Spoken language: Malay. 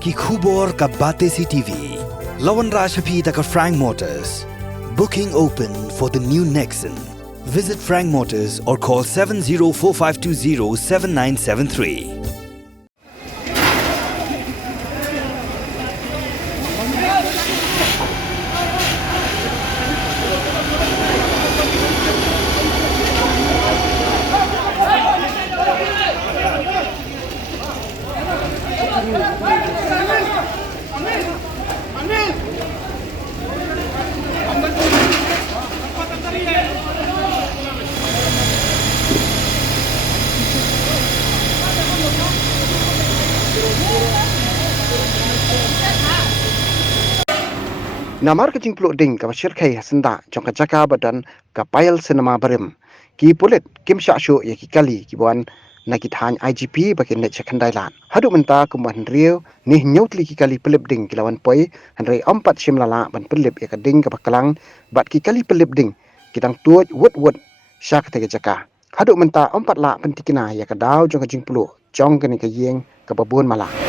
ki khubor ka bate CTV. Lawan Rajhapi taka Frank Motors. Booking open for the new Nexon. Visit Frank Motors or call 7045207973. Namar kecing peluk ding ka masyir kai senda jong ka jaka badan ka payal sinema barim ki pulit kim syak syu ya ki kali ki buan na ki than IGP bakin net secondai lan hadu menta kumban riu ni nyotli ki kali pelip ding ki lawan poi hanrei ompat simlala ban pelip ya ka ding ka bakalang bat ki kali pelip ding kitang tuoj wut syak te jaka hadu menta ompat la pentikina ya ka daw jong ka jing peluk jong ka ni ka yeng ka babun mala